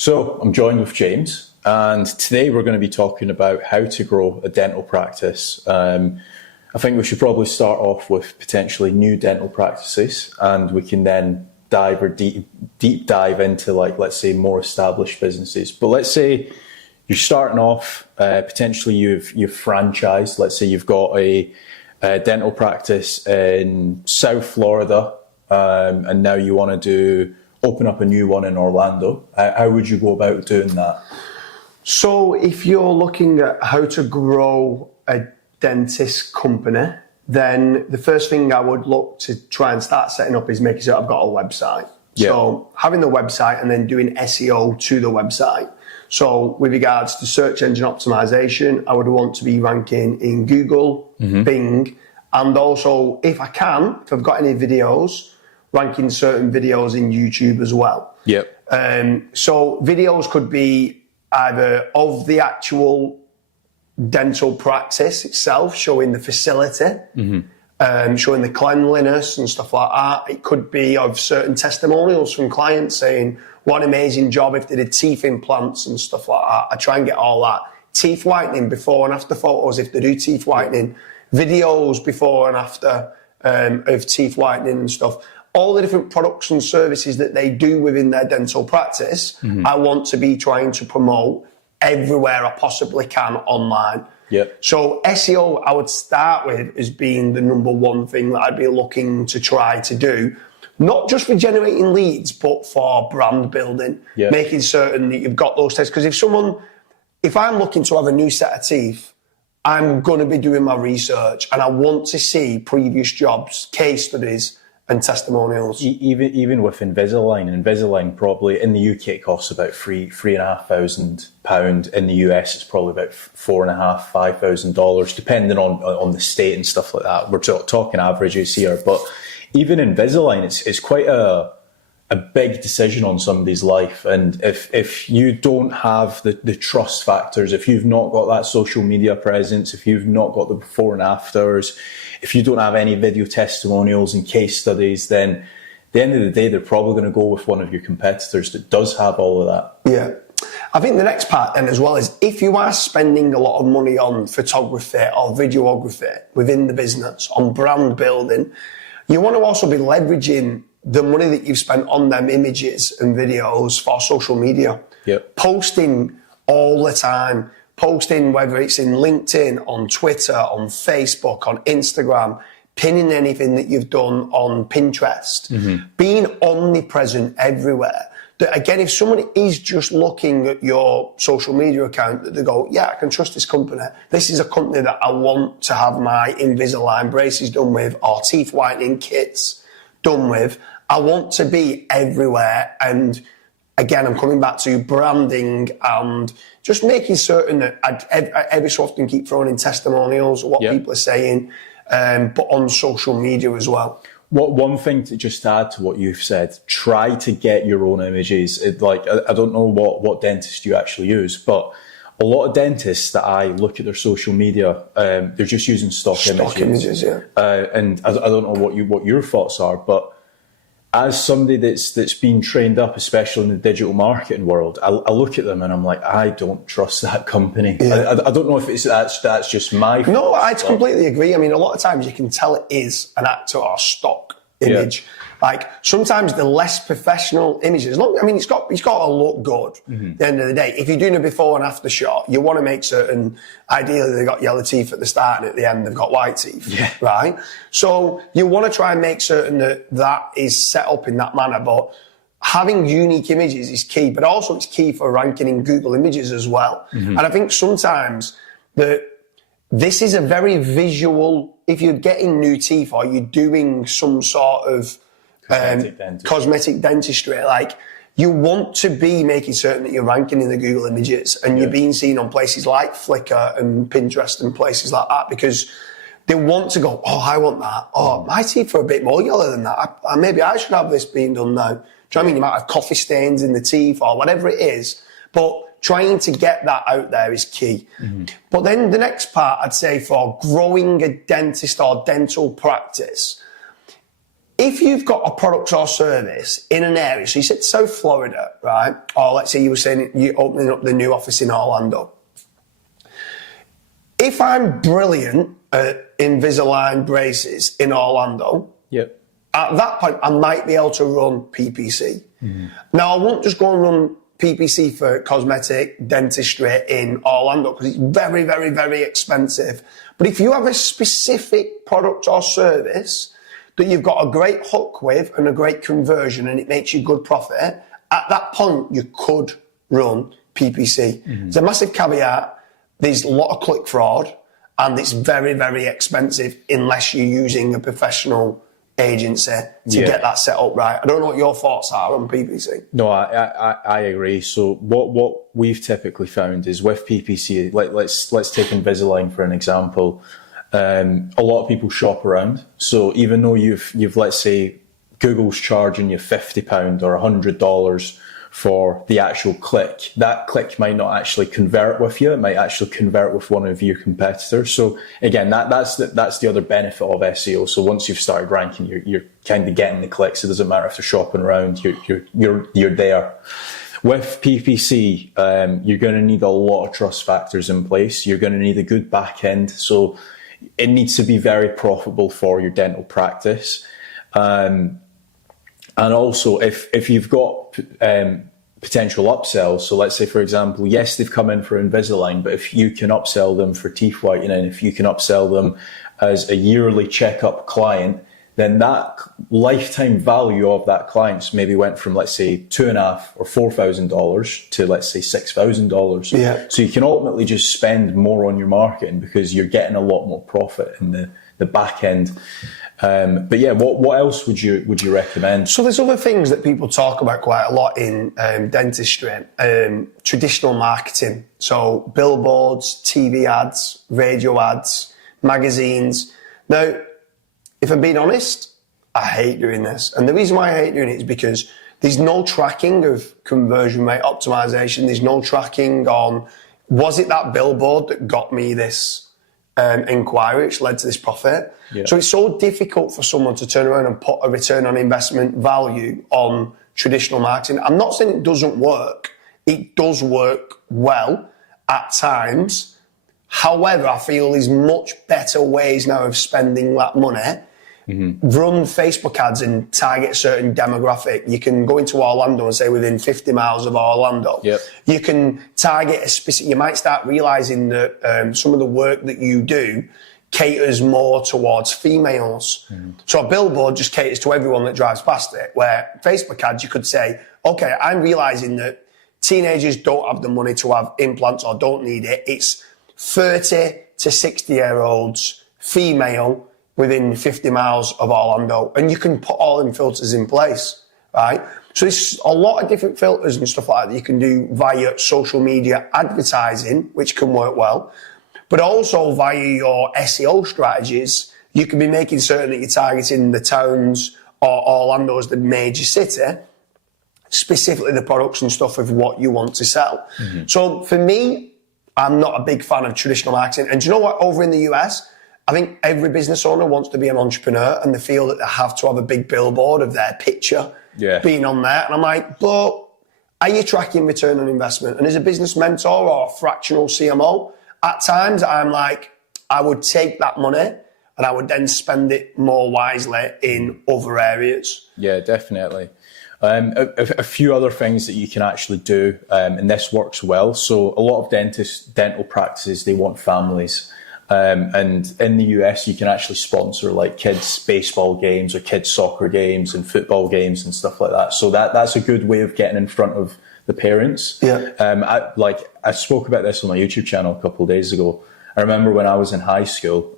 So I'm joined with James, and today we're going to be talking about how to grow a dental practice. I think we should probably start off with potentially new dental practices, and we can then deep dive into, like, let's say, more established businesses. But let's say you're starting off, potentially you've franchised. Let's say you've got a dental practice in South Florida, and now you want to open up a new one in Orlando. How would you go about doing that? So if you're looking at how to grow a dentist company, then the first thing I would look to try and start setting up is making sure I've got a website. Yeah. So having the website and then doing SEO to the website. So with regards to search engine optimization, I would want to be ranking in Google, Bing, and also, if I can, if I've got any videos, ranking certain videos in YouTube as well. Yep. So videos could be either of the actual dental practice itself, showing the facility, showing the cleanliness and stuff like that. It could be of certain testimonials from clients saying what an amazing job if they did teeth implants and stuff like that. I try and get all that. Teeth whitening, before and after photos if they do teeth whitening, videos before and after of teeth whitening and stuff. All the different products and services that they do within their dental practice, I want to be trying to promote everywhere I possibly can online. Yep. So SEO, I would start with as being the number one thing that I'd be looking to try to do, not just for generating leads, but for brand building, making certain that you've got those tests. Because if I'm looking to have a new set of teeth, I'm going to be doing my research and I want to see previous jobs, case studies, and testimonials. Even with Invisalign probably in the UK it costs about £3,500. In the US it's probably about $4,500-5,000, depending on the state and stuff like that. We're talking averages here, but even Invisalign, it's quite a big decision on somebody's life. And if you don't have the trust factors, if you've not got that social media presence, if you've not got the before and afters, if you don't have any video testimonials and case studies, then at the end of the day, they're probably going to go with one of your competitors that does have all of that. Yeah. I think the next part then as well is, if you are spending a lot of money on photography or videography within the business, on brand building, you want to also be leveraging the money that you've spent on them images and videos for social media. Yep. Posting all the time. Posting, whether it's in LinkedIn, on Twitter, on Facebook, on Instagram, pinning anything that you've done on Pinterest, being omnipresent everywhere. That, again, if somebody is just looking at your social media account, that they go, yeah, I can trust this company. This is a company that I want to have my Invisalign braces done with, or teeth whitening kits done with. I want to be everywhere. And again, I'm coming back to branding and just making certain that I every so often keep throwing in testimonials of what people are saying, but on social media as well. One thing to just add to what you've said, try to get your own images. I don't know what dentist you actually use, but a lot of dentists that I look at their social media, they're just using stock images. Yeah. And I don't know what your thoughts are, but as somebody that's been trained up, especially in the digital marketing world, I look at them and I'm like, I don't trust that company. Yeah. I don't know if that's just my fault. No, I completely agree. I mean, a lot of times you can tell it is an actor or stock image. Yeah. Like sometimes the less professional images, it's got to look good at the end of the day. If you're doing a before and after shot, you want to make certain, ideally they've got yellow teeth at the start and at the end they've got white teeth, right? So you want to try and make certain that is set up in that manner, but having unique images is key, but also it's key for ranking in Google Images as well. And I think sometimes this is a very visual, if you're getting new teeth or you're doing some sort of cosmetic dentistry, like you want to be making certain that you're ranking in the Google Images and you're being seen on places like Flickr and Pinterest and places like that, because they want to go, oh, I want that. Oh, my teeth are a bit more yellow than that. Maybe I should have this being done now. Do you know what I mean? You might have coffee stains in the teeth or whatever it is, but trying to get that out there is key. But then the next part, I'd say, for growing a dentist or dental practice, if you've got a product or service in an area, so you said South Florida, right? Or let's say you were saying you're opening up the new office in Orlando. If I'm brilliant at Invisalign braces in Orlando, Yep. at that point, I might be able to run PPC. Now, I won't just go and run PPC for cosmetic dentistry in Orlando because it's very, very, very expensive. But if you have a specific product or service that you've got a great hook with and a great conversion and it makes you good profit, at that point, you could run PPC. There's a massive caveat. There's a lot of click fraud and it's very, very expensive unless you're using a professional agency to get that set up right. I don't know what your thoughts are on PPC. No, I agree. So what we've typically found is with PPC, let's take Invisalign for an example. A lot of people shop around. So even though you've let's say Google's charging you £50 or $100 for the actual click, that click might not actually convert with you. It might actually convert with one of your competitors. So again, that's the other benefit of SEO. So once you've started ranking, you're kind of getting the clicks. It doesn't matter if they're shopping around. You're there. With PPC, you're going to need a lot of trust factors in place. You're going to need a good back end. So it needs to be very profitable for your dental practice. And also, if you've got potential upsells, so let's say, for example, yes, they've come in for Invisalign, but if you can upsell them for teeth whitening, if you can upsell them as a yearly checkup client, then that lifetime value of that client's maybe went from, let's say, $2,500 or $4,000 to, let's say, $6,000. Yeah. So you can ultimately just spend more on your marketing because you're getting a lot more profit in the back end. But yeah, what else would you recommend? So there's other things that people talk about quite a lot in dentistry, traditional marketing. So billboards, TV ads, radio ads, magazines. Now, if I'm being honest, I hate doing this. And the reason why I hate doing it is because there's no tracking of conversion rate optimization. There's no tracking on, was it that billboard that got me this inquiry, which led to this profit? Yeah. So it's so difficult for someone to turn around and put a return on investment value on traditional marketing. I'm not saying it doesn't work. It does work well at times. However, I feel there's much better ways now of spending that money. Run Facebook ads and target a certain demographic. You can go into Orlando and say within 50 miles of Orlando. Yep. You can target a specific, you might start realizing that some of the work that you do caters more towards females. So a billboard just caters to everyone that drives past it, where Facebook ads, you could say, okay, I'm realizing that teenagers don't have the money to have implants or don't need it. It's 30 to 60-year-olds, female, within 50 miles of Orlando. And you can put all them filters in place, right? So there's a lot of different filters and stuff like that you can do via social media advertising, which can work well. But also via your SEO strategies, you can be making certain that you're targeting the towns or Orlando as the major city, specifically the products and stuff of what you want to sell. So for me, I'm not a big fan of traditional marketing. And do you know what? Over in the US, I think every business owner wants to be an entrepreneur and they feel that they have to have a big billboard of their picture being on there. And I'm like, but are you tracking return on investment? And as a business mentor or a fractional CMO, at times I'm like, I would take that money and I would then spend it more wisely in other areas. Yeah, definitely. A few other things that you can actually do, and this works well. So a lot of dental practices, they want families. And in the US, you can actually sponsor like kids' baseball games or kids' soccer games and football games and stuff like that. So that's a good way of getting in front of the parents. Yeah. I spoke about this on my YouTube channel a couple of days ago. I remember when I was in high school,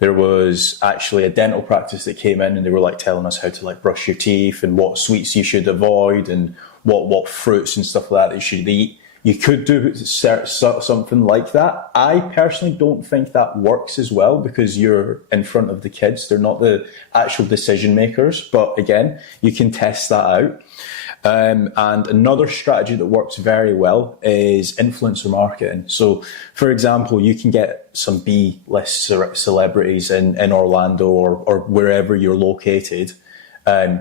there was actually a dental practice that came in and they were like telling us how to like brush your teeth and what sweets you should avoid and what fruits and stuff like that you should eat. You could do something like that. I personally don't think that works as well because you're in front of the kids. They're not the actual decision makers. But again, you can test that out. And another strategy that works very well is influencer marketing. So, for example, you can get some B-list celebrities in Orlando or wherever you're located.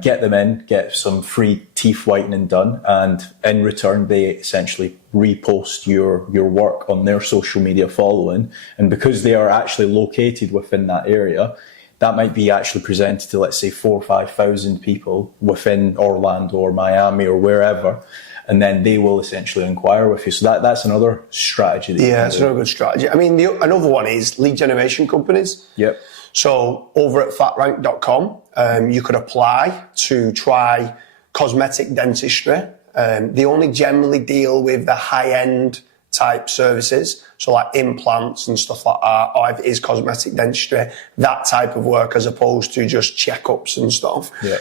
Get them in, get some free teeth whitening done, and in return, they essentially repost your work on their social media following. And because they are actually located within that area, that might be actually presented to, let's say, 4,000 or 5,000 people within Orlando or Miami or wherever, and then they will essentially inquire with you. So that's another strategy. It's another good strategy. I mean, another one is lead generation companies. Yep. So over at fatrank.com, you could apply to try cosmetic dentistry. They only generally deal with the high-end type services, so like implants and stuff like that, or if it is cosmetic dentistry, that type of work as opposed to just checkups and stuff. Yeah.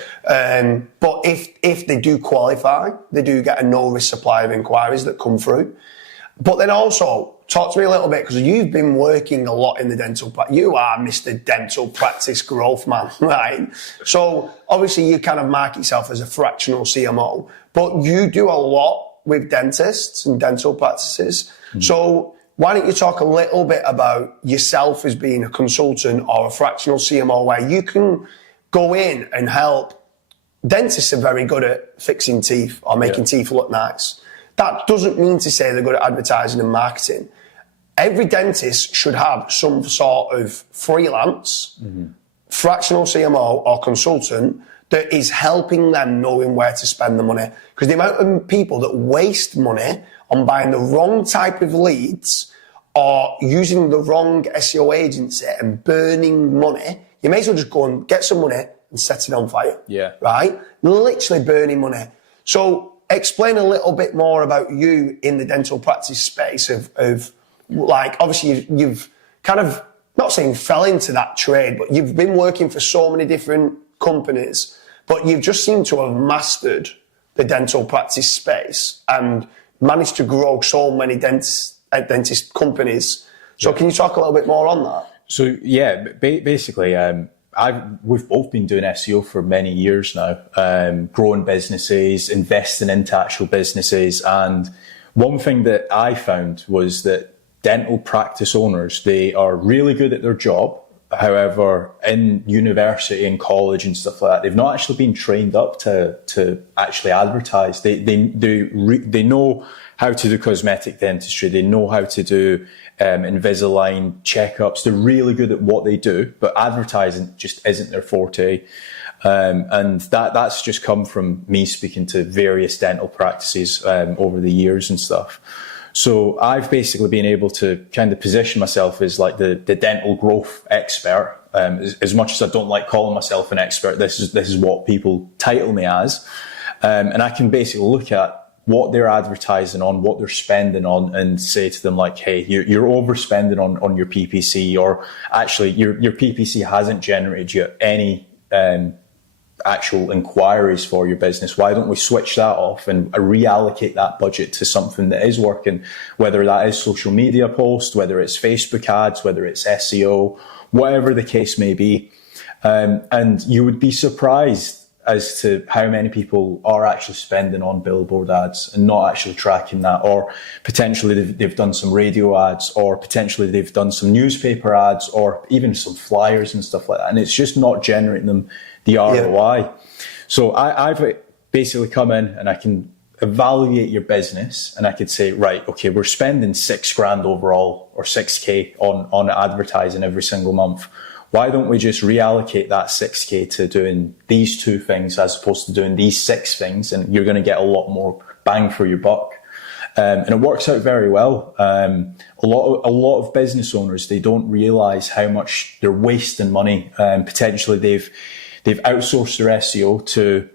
But if they do qualify, they do get a no-risk supply of inquiries that come through. But then also, talk to me a little bit, because you've been working a lot in the dental practice. You are Mr. Dental Practice Growth Man, right? So obviously you kind of mark yourself as a fractional CMO, but you do a lot with dentists and dental practices. Mm-hmm. So why don't you talk a little bit about yourself as being a consultant or a fractional CMO where you can go in and help. Dentists are very good at fixing teeth or making teeth look nice. That doesn't mean to say they're good at advertising and marketing. Every dentist should have some sort of freelance, fractional CMO or consultant that is helping them knowing where to spend the money. Because the amount of people that waste money on buying the wrong type of leads or using the wrong SEO agency and burning money, you may as well just go and get some money and set it on fire. Yeah. Right? Literally burning money. So explain a little bit more about you in the dental practice space of like, obviously you've kind of, not saying fell into that trade, but you've been working for so many different companies, but you've just seemed to have mastered the dental practice space and managed to grow so many dentist companies. So can you talk a little bit more on that? So basically, we've both been doing SEO for many years now, growing businesses, investing into actual businesses. And one thing that I found was that dental practice owners, they are really good at their job. However, in university and college and stuff like that, they've not actually been trained up to actually advertise. They know how to do cosmetic dentistry. They know how to do Invisalign checkups. They're really good at what they do, but advertising just isn't their forte. And that's just come from me speaking to various dental practices over the years and stuff. So I've basically been able to kind of position myself as like the dental growth expert. As much as I don't like calling myself an expert, this is what people title me as. And I can basically look at what they're advertising on, what they're spending on, and say to them like, hey, you're overspending on your PPC, or actually your PPC hasn't generated you any actual inquiries for your business. Why don't we switch that off and reallocate that budget to something that is working, whether that is social media posts, whether it's Facebook ads, whether it's SEO, whatever the case may be. And you would be surprised as to how many people are actually spending on billboard ads and not actually tracking that, or potentially they've done some radio ads, or potentially they've done some newspaper ads, or even some flyers and stuff like that. And it's just not generating them the ROI. Yeah. So I've basically come in and I can evaluate your business and I could say, right, okay, we're spending $6,000 overall or 6K on advertising every single month. Why don't we just reallocate that 6K to doing these 2 things as opposed to doing these 6 things, and you're going to get a lot more bang for your buck. And it works out very well. A lot of business owners, they don't realize how much they're wasting money. Potentially they've outsourced their SEO to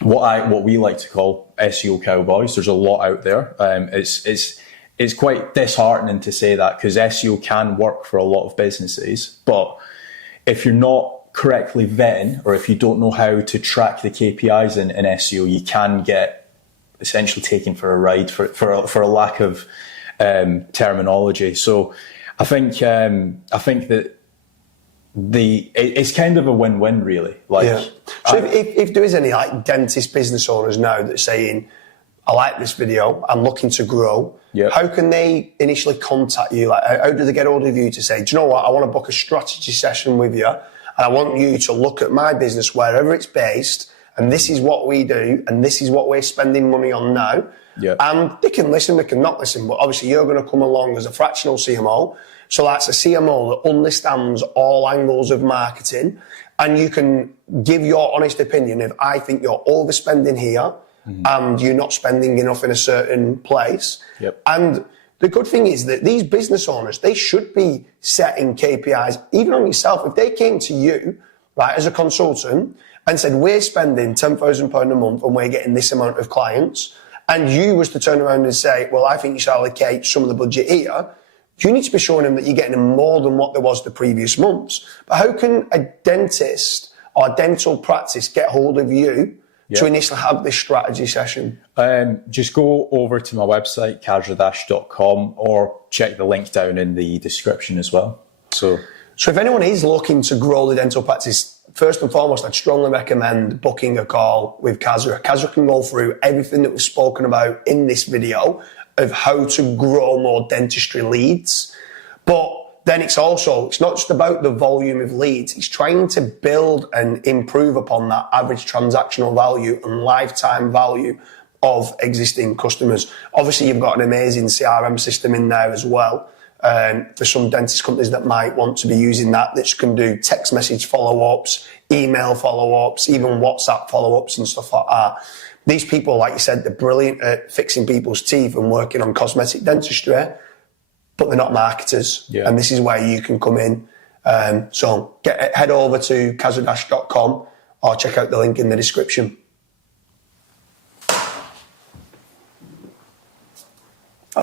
what we like to call SEO cowboys. There's a lot out there. It's quite disheartening to say that, because SEO can work for a lot of businesses, but if you're not correctly vetting, or if you don't know how to track the KPIs in SEO, you can get essentially taken for a ride for a lack of terminology. So I think that it's kind of a win-win, really. So if there is any like dentist business owners now that are saying, I like this video, I'm looking to grow, how can they initially contact you? Like, how do they get hold of you to say, do you know what, I want to book a strategy session with you, and I want you to look at my business wherever it's based, and this is what we do, and this is what we're spending money on now. And they can listen, they can not listen, but obviously you're going to come along as a fractional CMO. So that's a CMO that understands all angles of marketing, and you can give your honest opinion if I think you're overspending here and you're not spending enough in a certain place. And the good thing is that these business owners, they should be setting KPIs, even on yourself. If they came to you, right, as a consultant and said, we're spending £10,000 a month and we're getting this amount of clients, and you was to turn around and say, well, I think you should allocate some of the budget here, you need to be showing them that you're getting more than what there was the previous months. But how can a dentist or a dental practice get hold of you to initially have this strategy session? Just go over to my website, kasradash.com, or check the link down in the description as well. So if anyone is looking to grow the dental practice, first and foremost, I'd strongly recommend booking a call with Kasra. Kasra can go through everything that was spoken about in this video of how to grow more dentistry leads. But then it's not just about the volume of leads. It's trying to build and improve upon that average transactional value and lifetime value of existing customers. Obviously, you've got an amazing CRM system in there as well. For some dentist companies that might want to be using that can do text message follow-ups, email follow-ups, even WhatsApp follow-ups and stuff like that. These people, like you said, they're brilliant at fixing people's teeth and working on cosmetic dentistry, but they're not marketers. And this is where you can come in. So head over to kasradash.com or check out the link in the description.